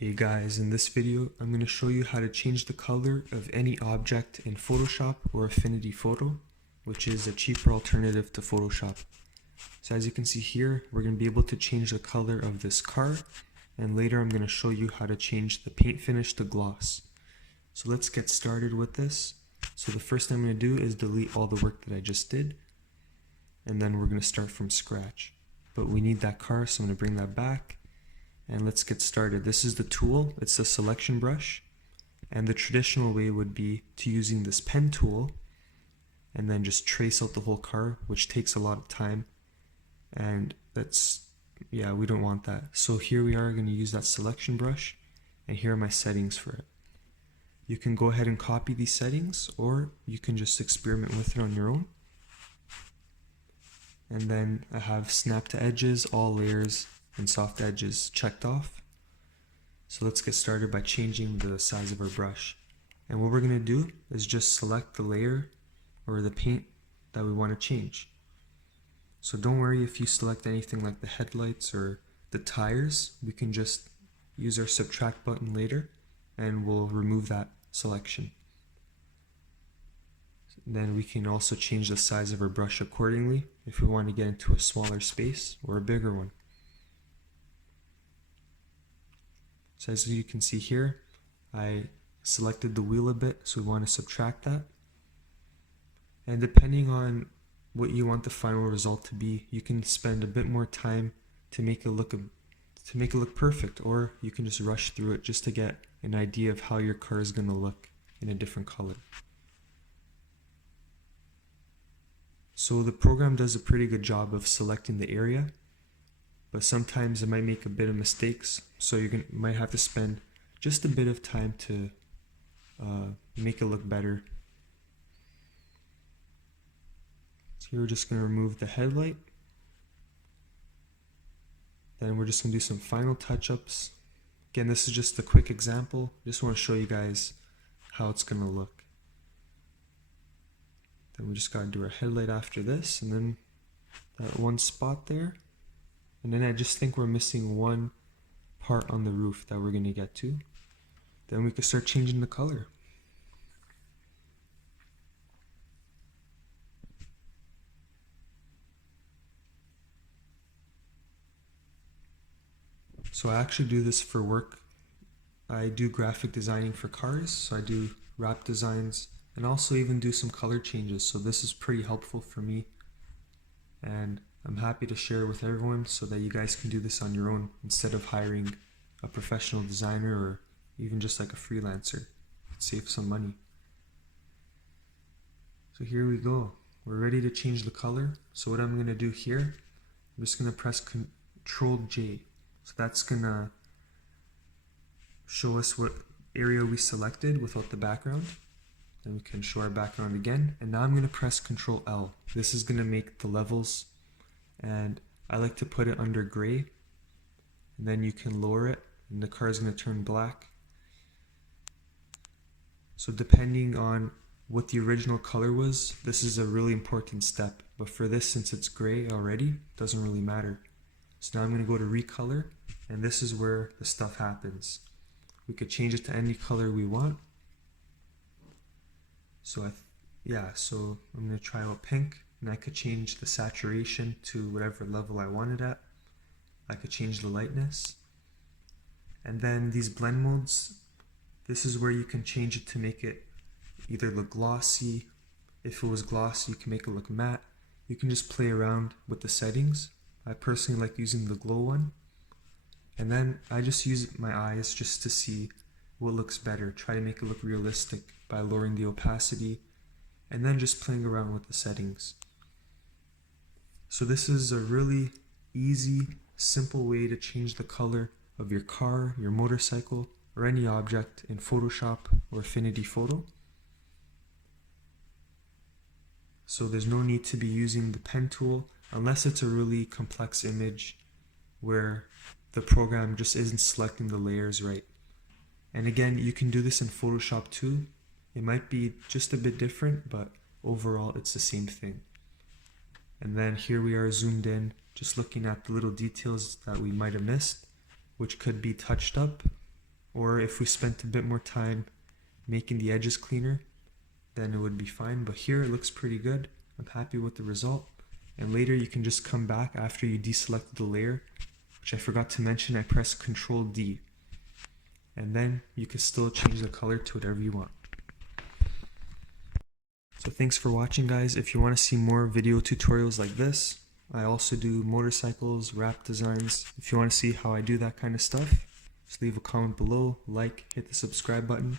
Hey guys, in this video I'm going to show you how to change the color of any object in Photoshop or Affinity Photo, which is a cheaper alternative to Photoshop. So as you can see here, we're going to be able to change the color of this car, and later I'm going to show you how to change the paint finish to gloss. So let's get started with this. So the first thing I'm going to do is delete all the work that I just did, and then we're going to start from scratch. But we need that car, so I'm going to bring that back. And let's get started. This is the tool, it's the selection brush, and the traditional way would be to using this pen tool and then just trace out the whole car, which takes a lot of time, and we don't want that. So here we are going to use that selection brush, and here are my settings for it. You can go ahead and copy these settings, or you can just experiment with it on your own. And then I have snap to edges, all layers, and soft edges checked off. So let's get started by changing the size of our brush. And what we're going to do is just select the layer or the paint that we want to change. So don't worry if you select anything like the headlights or the tires. We can just use our subtract button later and we'll remove that selection. Then we can also change the size of our brush accordingly if we want to get into a smaller space or a bigger one. So as you can see here, I selected the wheel a bit, so we want to subtract that. And depending on what you want the final result to be, you can spend a bit more time to make it look perfect, or you can just rush through it just to get an idea of how your car is going to look in a different color. So the program does a pretty good job of selecting the area, but sometimes it might make a bit of mistakes, so you might have to spend just a bit of time to make it look better. So here we're just going to remove the headlight. Then we're just going to do some final touch-ups. Again, this is just a quick example. Just want to show you guys how it's going to look. Then we just got to do our headlight after this, and then that one spot there. And then I just think we're missing one part on the roof that we're going to get to. Then we can start changing the color. So I actually do this for work. I do graphic designing for cars, so I do wrap designs and also even do some color changes. So this is pretty helpful for me, and I'm happy to share with everyone so that you guys can do this on your own instead of hiring a professional designer or even just like a freelancer. Save some money. So here we go. We're ready to change the color. So what I'm going to do here, I'm just going to press Ctrl J. So that's going to show us what area we selected without the background. Then we can show our background again. And now I'm going to press Ctrl L. This is going to make the levels, and I like to put it under gray, and then you can lower it and the car is going to turn black. So depending on what the original color was, this is a really important step, but for this, since it's gray already, it doesn't really matter. So now I'm going to go to recolor, and this is where the stuff happens. We could change it to any color we want. So I'm going to try out pink. And I could change the saturation to whatever level I wanted at. I could change the lightness. And then these blend modes, this is where you can change it to make it either look glossy. If it was glossy, you can make it look matte. You can just play around with the settings. I personally like using the glow one. And then I just use my eyes just to see what looks better. Try to make it look realistic by lowering the opacity and then just playing around with the settings. So this is a really easy, simple way to change the color of your car, your motorcycle, or any object in Photoshop or Affinity Photo. So there's no need to be using the pen tool unless it's a really complex image where the program just isn't selecting the layers right. And again, you can do this in Photoshop too. It might be just a bit different, but overall it's the same thing. And then here we are zoomed in, just looking at the little details that we might have missed, which could be touched up or if we spent a bit more time making the edges cleaner, then it would be fine. But here it looks pretty good. I'm happy with the result. And later you can just come back after you deselected the layer, which I forgot to mention, I press Ctrl D. And then you can still change the color to whatever you want. So thanks for watching, guys. If you want to see more video tutorials like this, I also do motorcycles, wrap designs. If you want to see how I do that kind of stuff, just leave a comment below, like, hit the subscribe button.